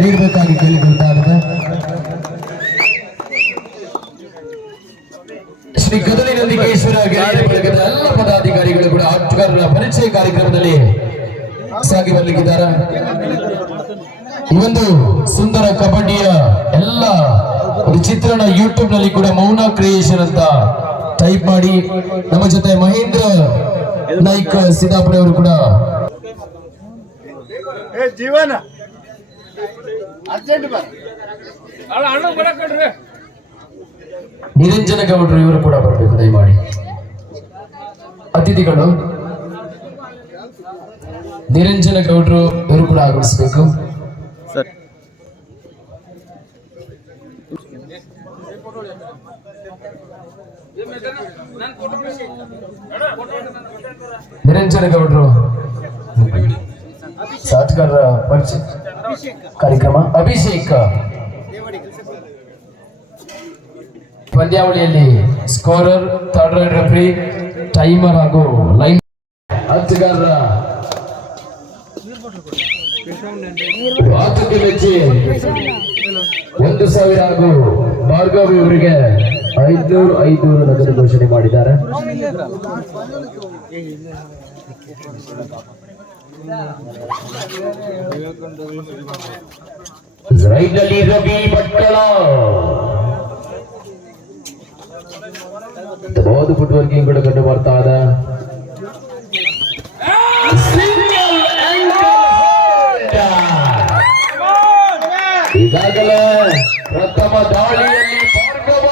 ನೀಡಬೇಕಾಗಿ ಕೇಳಿಕೊಳ್ತಾ ಇದ್ದಾರೆ ಶ್ರೀ ಗದಲಿ ನಂದಿಕೇಶ್ವರ ಗೆಳೆಯರ ಬಳಗದ ಎಲ್ಲ ಪದಾಧಿಕಾರಿಗಳು ಕೂಡ ಆಟಗಾರರ ಪರಿಚಯ ಕಾರ್ಯಕ್ರಮದಲ್ಲಿ ಸಾಗಿ ಬರಲಿಕ್ಕಿದ್ದಾರೆ ಈ ಸುಂದರ ಕಬಡ್ಡಿಯ ಎಲ್ಲ ಚಿತ್ರಣ ಯೂಟ್ಯೂಬ್ನಲ್ಲಿ ಕೂಡ ಮೌನ ಕ್ರಿಯೇಷನ್ ಅಂತ ಟೈಪ್ ಮಾಡಿ ನಮ್ಮ ಜೊತೆ ಮಹೇಂದ್ರ ನಾಯ್ಕ ಸಿದ್ದಾಪುರ ಅವರು ಕೂಡ ಜೀವನ. ನಿರಂಜನ ಗೌಡರು ಇವರು ಕೂಡ ಬರಬೇಕು ದಯಮಾಡಿ. ಅತಿಥಿಗಳು. ನಿರಂಜನ ಗೌಡರು ಇವರು ಕೂಡ ಆಗಮಿಸಬೇಕು. ಸರ್. ನಿರಂಜನ ಗೌಡರು. ಸಾಟ್ಗಾರರ ಪರಿಚಯ ಕಾರ್ಯಕ್ರಮ ಅಭಿಷೇಕ. ಪಂದ್ಯಾವಳಿಯಲ್ಲಿ scorer, third raid referee, timer ಹಾಗೂ ಲೈನ್ ಆಟಗಾರರ ಆತಕ್ಕೆ ಮೆಚ್ಚಿ ಒಂದು ಸಾವಿರ ಹಾಗೂ ಭಾರ್ಗವಿ ಅವರಿಗೆ ಐದ್ನೂರು ಐದ್ನೂರು ನಗದು ಘೋಷಣೆ ಮಾಡಿದ್ದಾರೆ. ರೈಟ್ನಲ್ಲಿ ರವಿ ಭಟ್ಕಳ ಬಹುದು ಫುಟ್ ವರ್ಕಿಂಗ್ ಕೂಡ ಕಂಡು ಬರ್ತಾ ಇದೆ Single ankle. ಈಗಾಗಲೇ ಪ್ರಥಮ ದಾಳಿಯಲ್ಲಿ ಭಾರ್ಗವ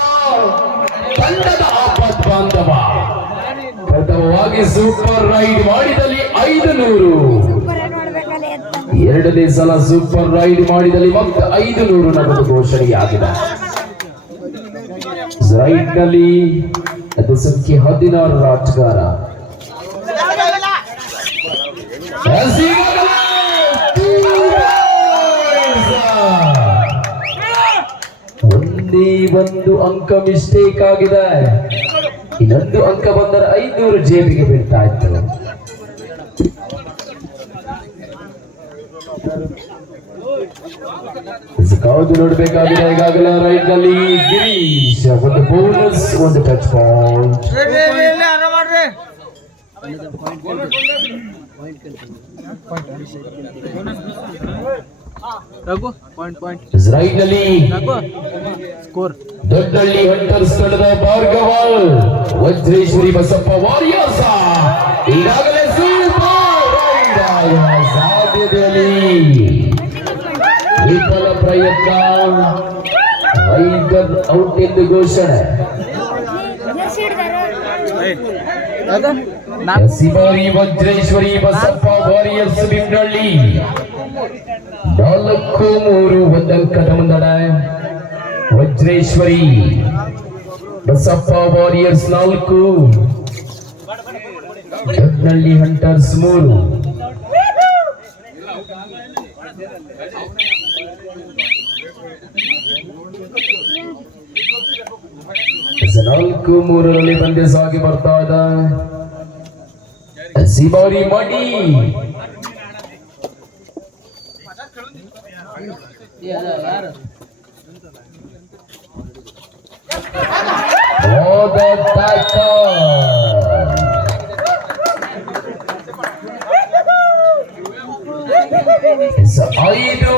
ತಂಡದ ಪ್ರಥಮವಾಗಿ ಸೂಪರ್ ರೈಡ್ ಮಾಡಿದಲ್ಲಿ ಐದು ನೂರು ಎರಡನೇ ಸಲ ಸೂಪರ್ ರೈಡ್ ಮಾಡಿದಲ್ಲಿ ಮತ್ತೆ ಐದು ನೂರು ನಗದು ಘೋಷಣೆಯಾಗಿದೆ. ರೈಡ್ನಲ್ಲಿ ಅದು ಸಂಖ್ಯೆ ಹದಿನಾರು ಆಟಗಾರ ಒಂದೇ ಒಂದು ಅಂಕ ಮಿಸ್ಟೇಕ್ ಆಗಿದೆ. ಇನ್ನೊಂದು ಅಂಕ ಬಂದರೆ ಐನೂರು ಜೇಬಿಗೆ ಬೀಳ್ತಾ ಇತ್ತು ಕಾದು ನೋಡ್ಬೇಕಾಗಿದೆ ಈಗಾಗಲೇ ರೈಟ್ನಲ್ಲಿ ಗಿರೀಶ್ ಒಂದು ಬೋನಸ್, ಒಂದು touch point. Point Raghu point point right ಅಲ್ಲಿ ರಘು ಸ್ಕೋರ್ ದೊಡ್ಡಳ್ಳಿ ಹಂಟರ್ ಸ್ಥಳದ ಭಾರ್ಗವ ವಜ್ರೇಶ್ವರಿ ಬಸಪ್ಪ ವಾರಿಯರ್ಸ ಈಗಾಗಲೇ ಸೂಪರ್ ಸಾಧ್ಯತೆಯಲ್ಲಿ ವಿಫಲ ಪ್ರಯತ್ನ. ರೈಡರ್ ಔಟ್ ಎಂದು ಘೋಷಣೆ. ಸಿಬಾರಿ ವಜ್ರೇಶ್ವರಿ ಬಸಪ್ಪ ವಾರಿಯರ್ಸ್ ಬಿಮ್ನಳ್ಳಿ ನಾಲ್ಕು ಮೂರು ಒಂದಂಕದ ಮುಂದಡೆ ವಜ್ರೇಶ್ವರಿ, ಬಸಪ್ಪ ವಾರಿಯರ್ಸ್ ನಾಲ್ಕು ದೊಡ್ಡಳ್ಳಿ ಹಂಟರ್ಸ್ ಮೂರು. ನಾಲ್ಕು ಮೂರರಲ್ಲಿ ಬಂದೆ ಸಾಗಿ ಬರ್ತಾ ಇದೆ. ಸಿಬಾರಿ ಮಡಿ. ಐದು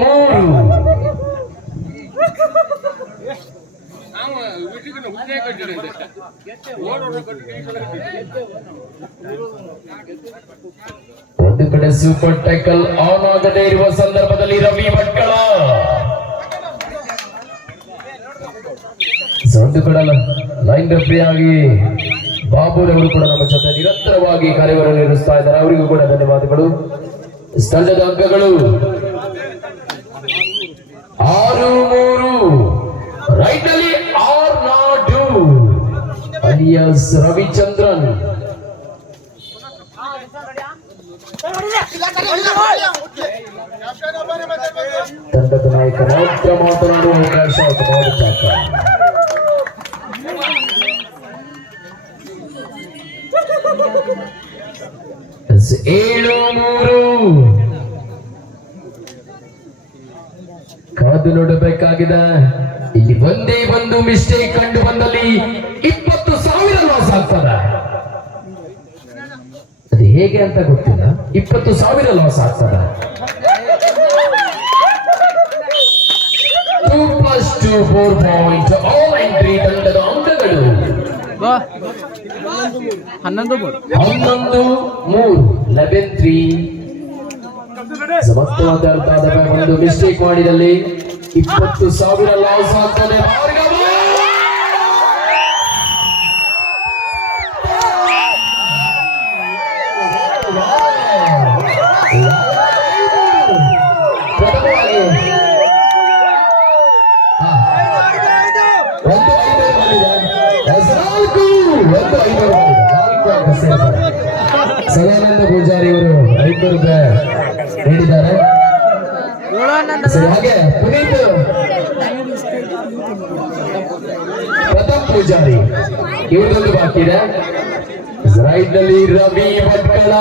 ಮೂರು ಒಂದು ಕಡೆ ಸೂಪರ್ ಟೈಕಲ್ ಆನ್ ಆಗದೇ ಇರುವ ಸಂದರ್ಭದಲ್ಲಿ ರವಿ ಭಟ್ಕಳ. ಒಂದು ಕಡೆ ಲೈನ್ ರೆಫ್ರಿ ಆಗಿ ಬಾಬುರವರು ಕೂಡ ನಮ್ಮ ಜೊತೆ ನಿರಂತರವಾಗಿ ಕಾರ್ಯವನ್ನು ನಿರ್ವಹಿಸ್ತಾ ಇದ್ದಾರೆ. ಅವರಿಗೂ ಕೂಡ ಧನ್ಯವಾದಗಳು. ಸ್ಥಳದ ಅಂಕಗಳು ಆರು ಅಲಿಯಸ್ ರವಿಚಂದ್ರನ್. ತಂಡದ ನಾಯಕ ಮಾತ್ರ ಮಾತನಾಡುವ ಅವಕಾಶ ಏಳು ಮೂರು. ಕಾದು ನೋಡಬೇಕಾಗಿದೆ. ಇಲ್ಲಿ ಒಂದೇ ಒಂದು ಮಿಸ್ಟೇಕ್ ಕಂಡು ಬಂದಲ್ಲಿ ಇಪ್ಪತ್ತು ಸಾವಿರ ಲಾಸ್ ಆಗ್ತದೆ ಅದು ಹೇಗೆ ಅಂತ ಗೊತ್ತಿಲ್ಲ. ಇಪ್ಪತ್ತು ಸಾವಿರ ಲಾಸ್ ಆಗ್ತದ. Two plus two four point entry ತಂಡದ ಅಂಕಗಳು. ಹನ್ನೊಂದು ಮೂರು. ಹನ್ನೊಂದು ಮೂರು. ಲೆವೆನ್ ತ್ರೀ ಸಮಸ್ತ ಮಾತಾಡ್ತಾ ಇದ್ದಾರೆ ಒಂದು ಮಿಸ್ಟೇಕ್ ಮಾಡಿದಲ್ಲಿ ಇಪ್ಪತ್ತು ಸಾವಿರ ಲಾಸ್ ಆಗ್ತದೆ. ಒಂದು ಬಂದಿದೆ ಒಂದು. ಸದಾನಂದ ಪೂಜಾರಿ ಅವರು ಐನೂರು ರೂಪಾಯಿ ನೀಡಿದ್ದಾರೆ ಹಾಗೆ ಪುನೀತ್ ಪ್ರತಾಪ್ ಪೂಜಾರಿ ಇವರೊಂದು ಬಾಕಿ ಇದೆ. ರೈಟ್ನಲ್ಲಿ ರವಿ ಭಟ್ಕಳ.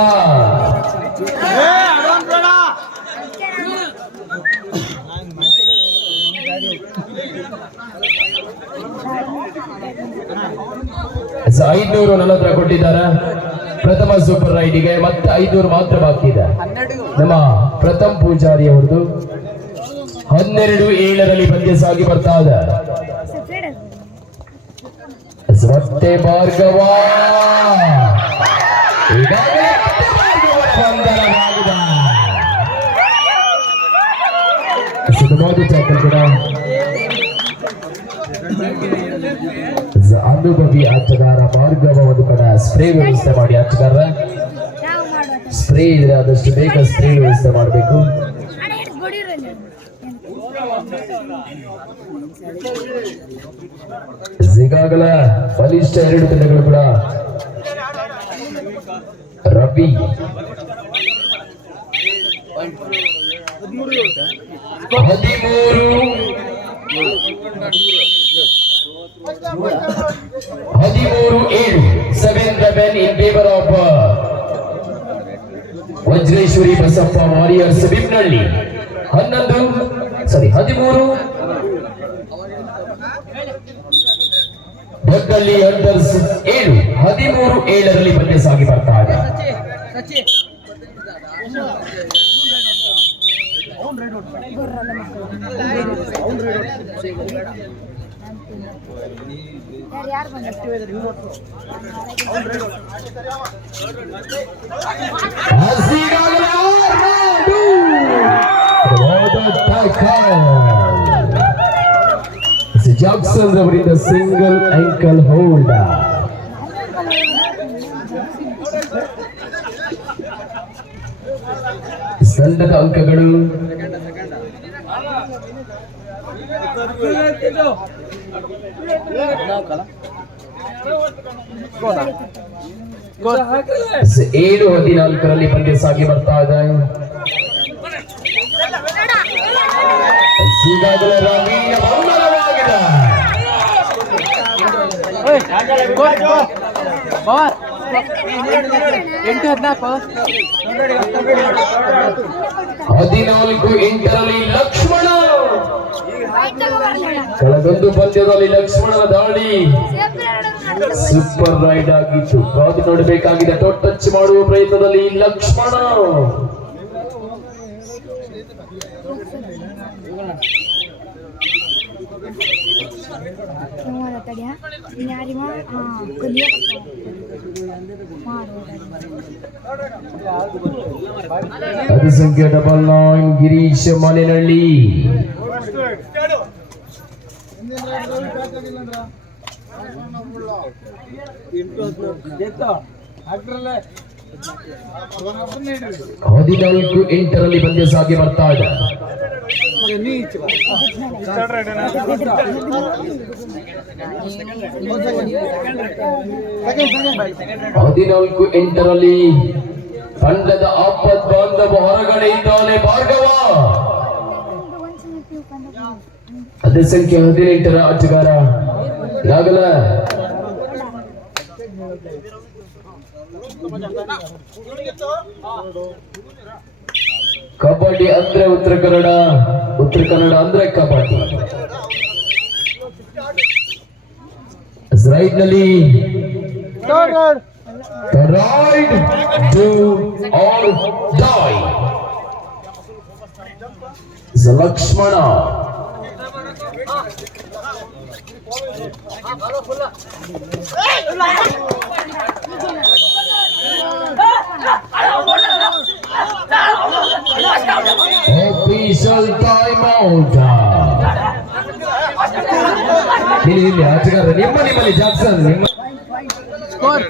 ಐದ್ನೂರು ನನ್ನ ಹತ್ರ ಕೊಟ್ಟಿದ್ದಾರೆ. ಪ್ರಥಮ ಸೂಪರ್ ರೈಡಿಗೆ ಮತ್ತೆ ಐದ್ನೂರು ಮಾತ್ರ ಬಾಕಿ ಇದೆ. ನಮ್ಮ ಪ್ರಥಮ್ ಪೂಜಾರಿ ಅವರದು ಹನ್ನೆರಡು ಏಳರಲ್ಲಿ ಪಂದ್ಯ ಸಾಗಿ ಬರ್ತಾ ಇದೆ. ಮತ್ತೆ ಭಾರ್ಗವ. ಶುಭವಾದ ಚಾಕಲ್ ಕೂಡ. ಅನುಭವಿ ಆಟಗಾರ ಮಾರ್ಗವ ಒಂದು ಕಡೆ ಸ್ಪ್ರೇ ವ್ಯವಸ್ಥೆ ಮಾಡಿ ಹಚ್ಚಗಾರ ಸ್ಪ್ರೇ ಇದ್ರೆ ಆದಷ್ಟು ಬೇಗ ಸ್ಪ್ರೇ ವ್ಯವಸ್ಥೆ ಮಾಡಬೇಕು. ಈಗಾಗಲ ಬಲಿಷ್ಠ ಎರಡು ತಂಡಗಳು ಕೂಡ ರವಿ ಹದಿಮೂರು. ಹದಿಮೂರು ಏಳು seven eleven in favour of Vajreshwari Basappa warriors Bimnalli ಹನ್ನೊಂದು ಸಾರಿ ಹದಿಮೂರು. ದೊಡ್ಡಳ್ಳಿ ಅಂಡರ್ಸ್ ಏಳು, ಹದಿಮೂರು ಏಳರಲ್ಲಿ ಪಂದ್ಯ ಸಾಗಿ ಬರ್ತಾ ಇದೆ. ಜಾಕ್ಸನ್ ಅವರಿಂದ ಸಿಂಗಲ್ ಅಂಕಲ್ ಹೋಲ್ಡ್ ತಂಡದ ಅಂಕಗಳು ಸ- ಏಳು ಹದಿನಾಲ್ಕರಲ್ಲಿ ಪಂದ್ಯ ಸಾಗಿ ಬರ್ತಾ ಇದೆ. ಈಗಾಗಲೇ ರವಿಯ ಬಂಧನವಾಗಿದೆ ಎಂಟು ಹದಿನಾಲ್ಕು ಹದಿನಾಲ್ಕು ಎಂಟರಲ್ಲಿ ಲಕ್ಷ್ಮಣ ಕಳೆದೊಂದು ಪಂದ್ಯದಲ್ಲಿ ಲಕ್ಷ್ಮಣನ ದಾಳಿ. ಸೂಪರ್ ರೈಡ್ ಆಗಿತ್ತು. ಕಾದು ನೋಡಬೇಕಾಗಿದೆ. ಟೊಟ್ ಟಚ್ ಮಾಡುವ ಪ್ರಯತ್ನದಲ್ಲಿ ಲಕ್ಷ್ಮಣ. ಸಂಖ್ಯೆ ಡಬಲ್ ನೈನ್ ಗಿರೀಶ್ ಮಲೆನಹಳ್ಳಿ ಹದಿನಾಲ್ಕು ಎಂಟರಲ್ಲಿ ಪಂದ್ಯ ಸಾಗಿ ಬರ್ತಾ ಇದೆ. ಹದಿನಾಲ್ಕು ಎಂಟರಲ್ಲಿ ತಂಡದ ಆಪತ್ ಬಾಂಧವ ಹೊರಗಡೆ ಇದ್ದಾನೆ ಭಾರ್ಗವ. ಅದೇ ಸಂಖ್ಯೆ ಹದಿನೆಂಟರ ಆಟಗಾರ ಈಗಾಗಲೇ ಕಬಡ್ಡಿ ಅಂದ್ರೆ ಉತ್ತರ ಕನ್ನಡ ಉತ್ತರ ಕನ್ನಡ ಅಂದ್ರೆ ಕಬಡ್ಡಿ ರೈಟ್ನಲ್ಲಿ ರೈಡ್ ಟು ಆರ್ ಡೈ ಲಕ್ಷ್ಮಣ ಇಲ್ಲಿ ಇಲ್ಲಿ ಆಟಗಾರ ನಿಮ್ಮ ನಿಮ್ಮಲ್ಲಿ ಜಾಕ್ಸನ್ ನಿಮ್ಮ ಸ್ಕೋರ್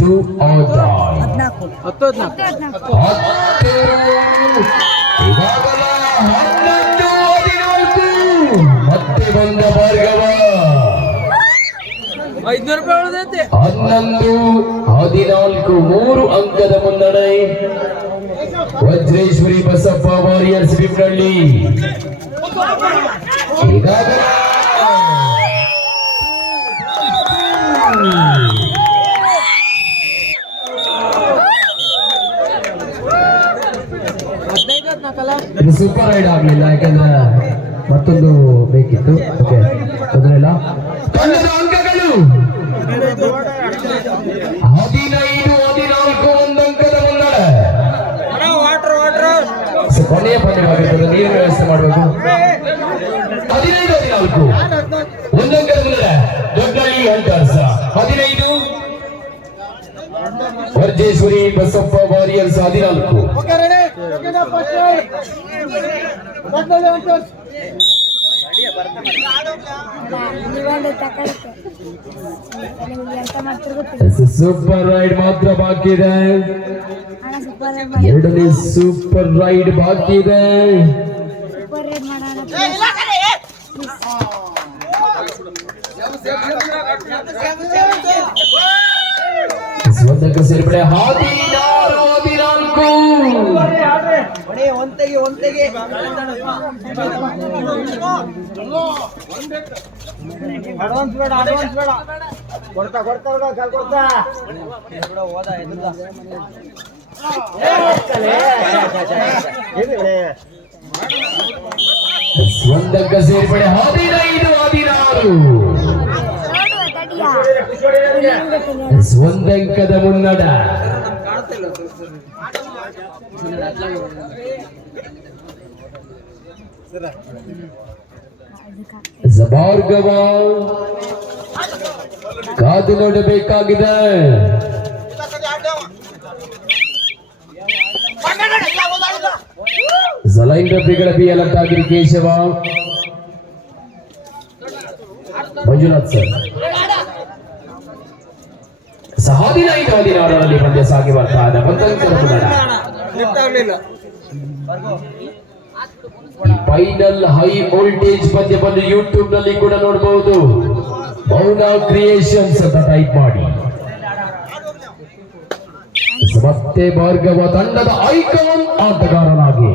ಟು ಆರ್ ಡೈ ಹತ್ತು ಹದಿನಾಲ್ಕು ಹತ್ತು ಇವಾಗಲ ಹನ್ನೊಂದು ಹದಿನಾಲ್ಕು ಮತ್ತೆ ಬಂದ ಭಾರ್ಗವ ಐದ್ನೂರು ರೂಪಾಯಿ ಹನ್ನೊಂದು, ಹದಿನಾಲ್ಕು, ಮೂರು ಅಂಕದ ಮುನ್ನಡೆ. ವಜ್ರೇಶ್ವರಿ ಬಸಪ್ಪ ವಾರಿಯರ್ಸ್ ಬಿಬ್ನಳ್ಳಿ ಇದು ಸೂಪರ್ ರೈಡ್ ಆಗ್ಲಿಲ್ಲ, ಯಾಕಂದ್ರೆ ಮತ್ತೊಂದು ಬೇಕಿತ್ತು. ತೊಂದರೆ ಇಲ್ಲ. ಹದಿನೈದು ಹದಿನಾಲ್ಕು ಒಂದು ಅಂಕದ ಮುನ್ನಡೆ ಸೊ, ಕೊನೆಯ ಪಂದ್ಯವಾಗಿರ್ತದೆ ನೀರಿನ ವ್ಯವಸ್ಥೆ ಮಾಡಬೇಕು ಹದಿನೈದು ಹದಿನಾಲ್ಕು ಒಂದು ಅಂಕದ ಮುನ್ನಡೆ ದೊಡ್ಡಳ್ಳಿ ಹಂಟರ್ಸ್ ಹದಿನೈದು ವರ್ಜೇಶ್ವರಿ ಬಸಪ್ಪ ವಾರಿಯರ್ಸ್ ಹದಿನಾಲ್ಕು ಸೂಪರ್ ರೈಡ್ ಮಾತ್ರ ಬಾಕಿ ಇದೆ ಹಣ ಸೂಪರ್ ರೈಡ್ ಎರಡನೇ ಸೂಪರ್ ರೈಡ್ ಬಾಕಿ ಇದೆ ಸೂಪರ್ ರೈಡ್ ಮಾಡೋಣ ಒಂದಕ್ಕೆ ಸೇರ್ಪಡೆ ಹದಿನಾರು ಹದಿನಾಲ್ಕು ಅಡ್ವಾನ್ಸ್ ಬೇಡ ಅಡ್ವಾನ್ಸ್ ಬೇಡ ಕೊಡ್ತಾ ಕೊಡ್ತಾ ಕಾಲ್ ಕೊಡ್ತಾ ಒಂದಂಕದ ಮುನ್ನಡ ಭಾರ್ಗವ ಕಾದು ನೋಡಬೇಕಾಗಿದೆ. ಡಬ್ಬಿಗಳ ಬಿಯಲಂತ ಆಗಿರಿ ಕೇಶವ. ಮಂಜುನಾಥ್ ಸರ್. ಸ- ಹದಿನೈದು ಹದಿನಾರರಲ್ಲಿ ಪಂದ್ಯ ಸಾಗಿ ಬರ್ತಾ ಇದೆ ಒಂದಂಕದ ಮುನ್ನಡ ಫೈನಲ್ ಹೈ ವೋಲ್ಟೇಜ್ ಪಂದ್ಯ ಬಂದು ಯೂಟ್ಯೂಬ್ನಲ್ಲಿ ಕೂಡ ನೋಡಬಹುದು ಮೌನ ಕ್ರಿಯೇಷನ್ಸ್ ಅಂತ ಟೈಪ್ ಮಾಡಿ. ಮತ್ತೆ ಭಾರ್ಗವ ತಂಡದ ಐಕಾನ್ ಆಟಗಾರನಾಗಿ.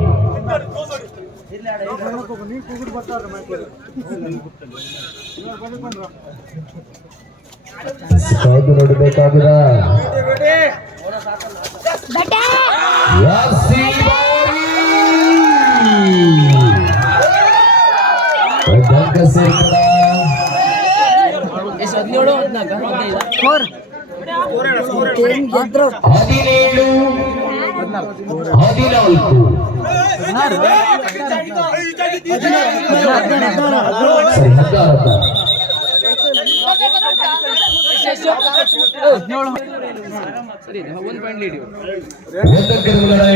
ಕಾದು ನೋಡಬೇಕಾಗಿದೆ ಬಟ್ಟೆ! ಎಷ್ಟು ಹದಿನೇಳು ಹದಿನಾಲ್ಕು ಹದಿನೈದು ಸ್ಕೋರ್ ಗೆದ್ರು ಹದಿನೇಳು ಹದಿನಾಲ್ಕು. ಹದಿನಾರು ಸರಿ ಹದಿನಾರು ಹದಿನೇಳು ಸರಿ ಒಂದು ಪಾಯಿಂಟ್ ಲೀಡ್ ಒಂದಕ್ಕೆ ಮುನ್ನಡೆ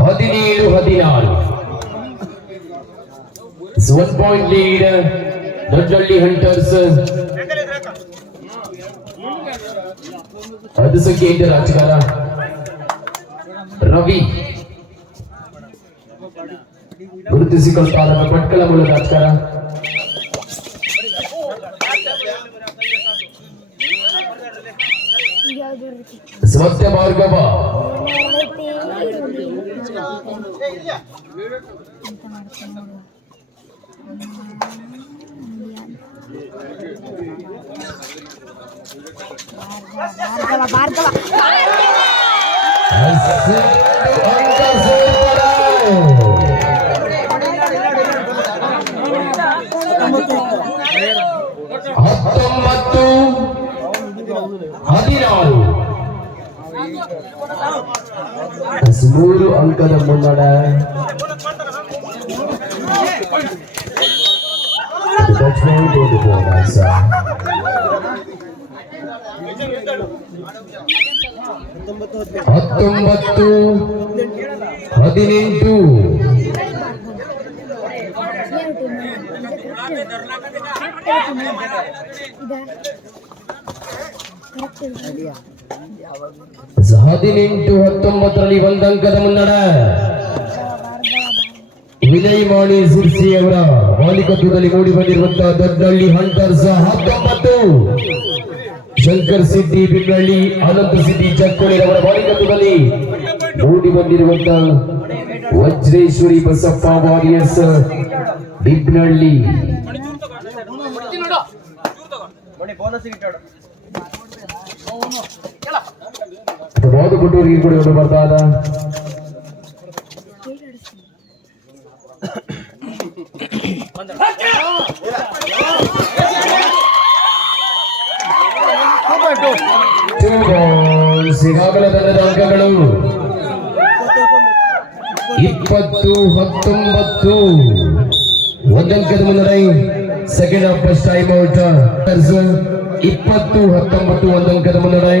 ಹದಿನೇಳು ಹದಿನಾರು one point lead Doddalli hunters ಅದು ಸಂಖ್ಯೆ ಎಂಟು ರಾಜಕಾರ ರವಿ ಗುರುತಿಸಿಕೊಳ್ತಾರ ಭಟ್ಕಳ ಮೂಲ ರಾಜಕಾರ सत्य भार्गव ಭಾರ್ಗವ ಹತ್ತೊಂಬತ್ತು ಹದಿನಾರು ಸೇರ್ಪಡೆ. ಮೂರು ಅಂಕದ ಮುನ್ನಡ Touch point into bonus. ಹತ್ತೊಂಬತ್ತು ಹದಿನೆಂಟು ಹದಿನೆಂಟು ಹತ್ತೊಂಬತ್ತರಲ್ಲಿ ಒಂದಂಕದ ಮುನ್ನಡ ವಿನಯ್ ಮಾಣಿ ಸಿರ್ಸಿ ಅವರ ಮಾಲೀಕತ್ವದಲ್ಲಿ ಮೂಡಿ ಬಂದಿರುವಂತಹ ದೊಡ್ಡಹಳ್ಳಿ ಹಂಟರ್ಸ್ ಹತ್ತೊಂಬತ್ತು. ಶಂಕರ್ ಸಿದ್ದಿ ಬಿಬ್ಬಳ್ಳಿ ಅನಂತ ಸಿದ್ದಿ ಚಕ್ಕೋಳಿ ಅವರ ಮಾಲೀಕತ್ವದಲ್ಲಿ ಮೂಡಿ ಬಂದಿರುವಂತಹ ವಜ್ರೇಶ್ವರಿ ಬಸಪ್ಪ ವಾರಿಯರ್ಸ್ ಬಿಬ್ನಳ್ಳಿ ಬಾದು ಕೊಟ್ಟವರಿಗೆ ಕೂಡ ಇವರು ಬರ್ತಾದ Two balls. ಈಗಾಗಲೇ ತಂಡದ ಅಂಕಗಳು ಇಪ್ಪತ್ತು ಹತ್ತೊಂಬತ್ತು ಒಂದಂಕದ ಮುನ್ನಡೆ second half first time out ಇಪ್ಪತ್ತು, ಹತ್ತೊಂಬತ್ತು ಒಂದಂಕದ ಮುನ್ನಡೆ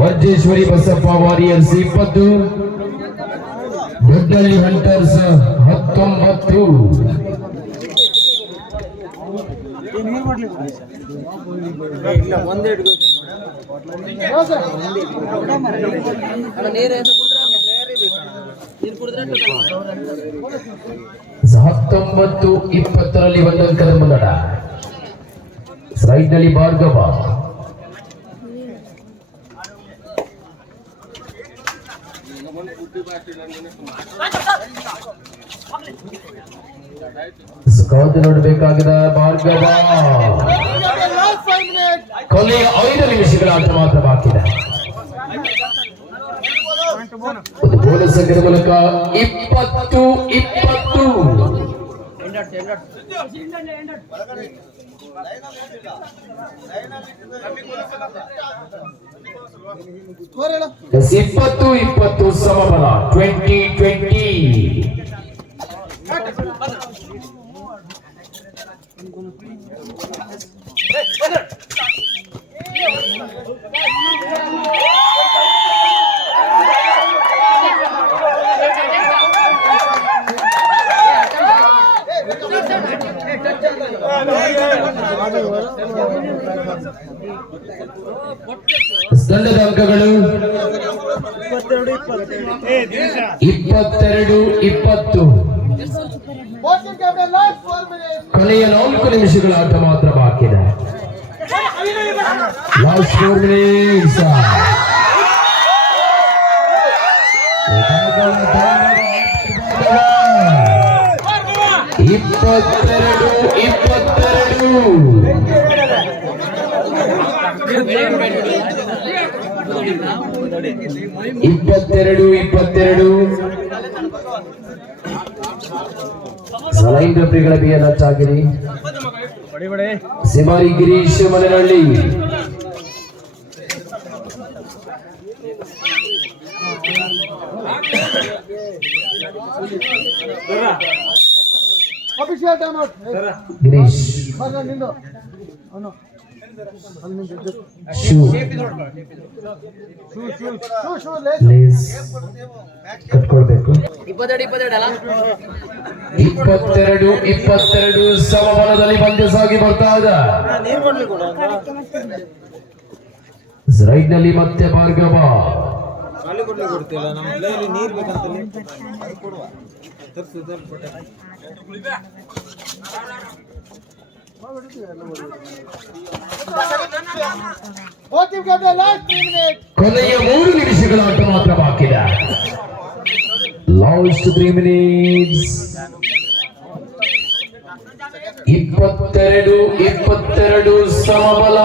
ವಜ್ರೇಶ್ವರಿ ಬಸಪ್ಪ ವಾರಿಯರ್ಸ್ ಇಪ್ಪತ್ತು. ದೊಡ್ಡಳ್ಳಿ ಹಂಟರ್ಸ್ ಹತ್ತೊಂಬತ್ತು. ಒಂದೇ ಹತ್ತೊಂಬತ್ತು, ಇಪ್ಪತ್ತರಲ್ಲಿ ಒಂದು ಅಂಕದ ಮುನ್ನಡ. ನಲ್ಲಿ ಭಾರ್ಗವ. ಕಾದು ನೋಡಬೇಕಾಗಿದೆ ಭಾರ್ಗವ. ಕೊನೆಯ ಐದು ನಿಮಿಷಗಳ ಆಟ ಮಾತ್ರ ಬಾಕಿ ಇದೆ. ಒಂದು ಬೋನಸ್ ಸಂಖ್ಯೆ ಮೂಲಕ ಇಪ್ಪತ್ತು ಇಪ್ಪತ್ತು. ಎಸ್, ಇಪ್ಪತ್ತು ಇಪ್ಪತ್ತು ಸಮಬಲ ಟ್ವೆಂಟಿ ಟ್ವೆಂಟಿ ತಂಡದ ಅಂಕಗಳು ಇಪ್ಪತ್ತೆರಡು ಇಪ್ಪತ್ತು. ಕೊನೆಯ ನಾಲ್ಕು ನಿಮಿಷಗಳ ಆಟ ಮಾತ್ರ ಬಾಕಿ ಇಪ್ಪತ್ತೆರಡು ಇಪ್ಪತ್ತೆರಡು ಇಪ್ಪತ್ತೆರಡು ಇಪ್ಪತ್ತೆರಡು. ಸಲೈನ್ ಬಿ ಬಿಯ ನಚ್ಚಾಗಿರಿ ಸಿಮಾರಿ ಗಿರೀಶ್ ಮನೆನಹಳ್ಳಿ. ಅಭಿಷೇಕ್ ಅಮೌಂಟ್ ಗಿರೀಶ್ ನಿಂದು ಅವನು. Shoe. Shoe shoe shoe shoe please. ಕಟ್ಕೊಳ್ಬೇಕು. ಇಪ್ಪತ್ತೆರಡು ಇಪ್ಪತ್ತೆರಡು ಸಮಬಲದಲ್ಲಿ ಪಂದ್ಯ ಸಾಗಿ ಬರ್ತಾ ಇದೆ. ನೀರು ರೈಟ್ನಲ್ಲಿ ಮತ್ತೆ ಭಾರ್ಗವ ನೀರು ತರ್ಸು ಕೊನೆಯ ಮೂರು ನಿಮಿಷಗಳ ಆಟ ಮಾತ್ರ ಬಾಕಿ ಇದೆ. ಲಾಸ್ಟ್ ತ್ರೀ ಮಿನಿಟ್ಸ್ ಇಪ್ಪತ್ತೆರಡು ಇಪ್ಪತ್ತೆರಡು ಸಮಬಲ.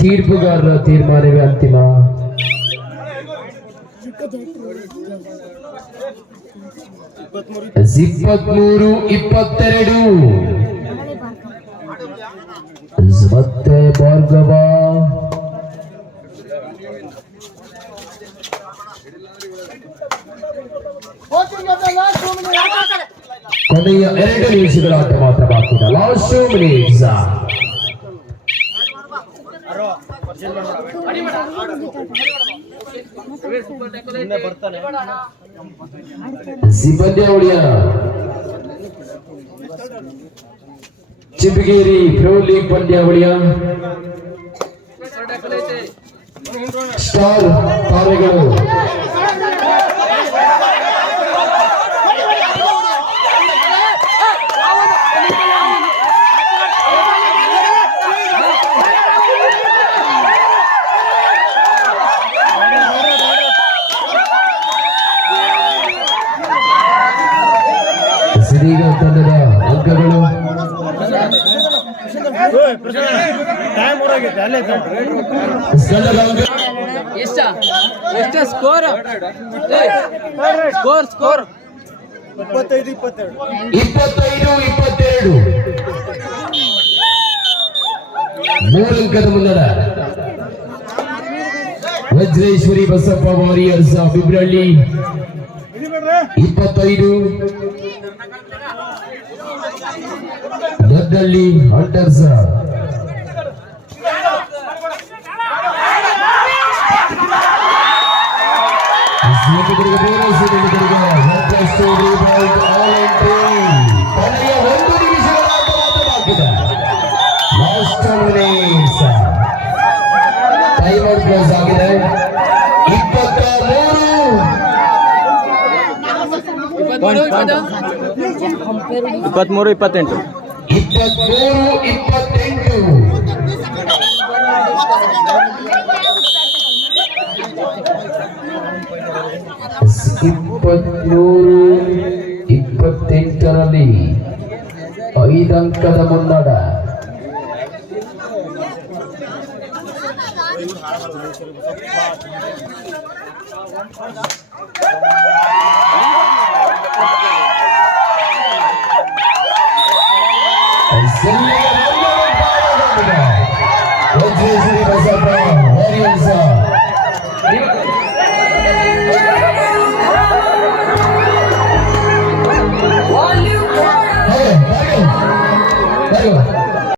ತೀರ್ಪುಗಾರರ ತೀರ್ಮಾನವೇ ಅಂತಿಮ. ಇಪ್ಪತ್ಮೂರು ಇಪ್ಪತ್ತೆರಡು. ಮತ್ತೆ ಭಾರ್ಗವ. ಕೊನೆಯ ಎರಡು ನಿಮಿಷಗಳ ಆಟ ಮಾತ್ರ ಬಾಕಿ ಇದೆ ಲಾಸ್ಟ್ ಟೂ ಮಿನಿಟ್ಸ್ ಮುಂದೆ ಬರ್ತಾನೆ ಸಿಬ್ಬಂದಿಯವಳಿಯ ಚಿಂಪಗೇರಿ ಪ್ರೊ ಲೀಗ್ ಪಂದ್ಯಾವಳಿಯ ಸ್ಟಾರ್ ತಾರೆಗಳು ಸಿರಿಗ ತಂಡದ ಅಂಕಗಳು ಟೈಮ್ ಊರಾಗೈತೆ ಅಲ್ಲೇ ತಂಡದ ಅಂಕ ಎಷ್ಟ? ಎಷ್ಟ ಸ್ಕೋರ್ ಸ್ಕೋರ್ ಸ್ಕೋರ್ ಇಪ್ಪತ್ತೈದು ಇಪ್ಪತ್ತೆರಡು. ಇಪ್ಪತ್ತೈದು ಇಪ್ಪತ್ತೆರಡು. ಮೂರಂಕದ ಮುನ್ನಡ. ವಜ್ರೇಶ್ವರಿ ಬಸಪ್ಪ ವಾರಿಯರ್ಸ್ ಬಿಬ್ರಳ್ಳಿ ಇಪ್ಪತ್ತೈದು. ದೊಡ್ಡಳ್ಳಿ ಹಂಟರ್ಸ್ ಸ್ನೇಹಿತರಿಗೆ ಬೋನಸ್ ನೀಡಿದರಿಗೆ ಮತ್ತಷ್ಟು rebound all entry. ಕೊನೆಯ ಒಂದು ನಿಮಿಷಗಳ ಆಟ ಮಾತ್ರ ಬಾಕಿ ಇದೆ. Last ten minutes. Time out close ಆಗಿದೆ ಇಪ್ಪತ್ತ ಮೂರು ಇಪ್ಪತ್ಮೂರು ಇಪ್ಪತ್ತು ಇಪ್ಪತ್ಮೂರು ಇಪ್ಪತ್ತೆಂಟು ಇಪ್ಪತ್ಮೂರು ಇಪ್ಪತ್ತೆಂಟು ಇಪ್ಪತ್ಮೂರು ಇಪ್ಪತ್ತೆಂಟರಲ್ಲಿ ಐದಂಕದ ಮುನ್ನಡ.